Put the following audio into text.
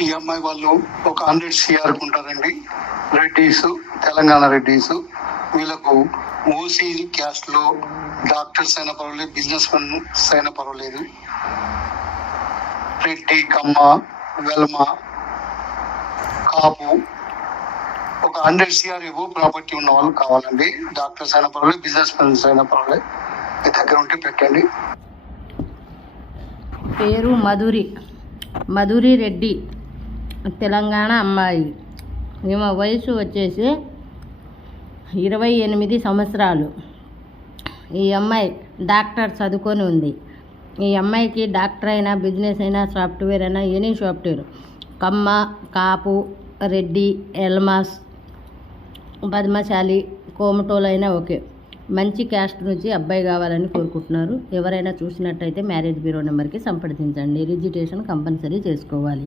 ఈ అమ్మాయి వాళ్ళు ఒక 100 CR ఉంటారండి. రెడ్డీస్, తెలంగాణ రెడ్డీస్. వీళ్ళకు ఓసీ క్యాస్ట్ లో డాక్టర్స్ అయినా పర్వాలేదు, బిజినెస్ మెన్స్ అయినా పర్వాలేదు. రెడ్డి, కమ్మ, వెల్మ, కాపు ఒక 100 CR ఏవో ప్రాపర్టీ ఉన్న వాళ్ళు కావాలండి. డాక్టర్స్ అయినా పర్వాలేదు, బిజినెస్ మెన్స్ అయినా పర్వాలేదు, మీ దగ్గర ఉంటే పెట్టండి. పేరు మధురి రెడ్డి, తెలంగాణ అమ్మాయి. ఈమె వయసు వచ్చేసి 28 సంవత్సరాలు. ఈ అమ్మాయి డాక్టర్ చదువుకొని ఉంది. ఈ అమ్మాయికి డాక్టర్ అయినా, బిజినెస్ అయినా, సాఫ్ట్వేర్ అయినా, ఎనీ సాఫ్ట్వేర్, కమ్మ, కాపు, రెడ్డి, ఎల్మాస్, పద్మశాలి, కోమటోలు అయినా ఓకే. మంచి క్యాస్ట్ నుంచి అబ్బాయి కావాలని కోరుకుంటున్నారు. ఎవరైనా చూసినట్టయితే మ్యారేజ్ బ్యూరో నెంబర్కి సంప్రదించండి. రిజిస్ట్రేషన్ కంపల్సరీ చేసుకోవాలి.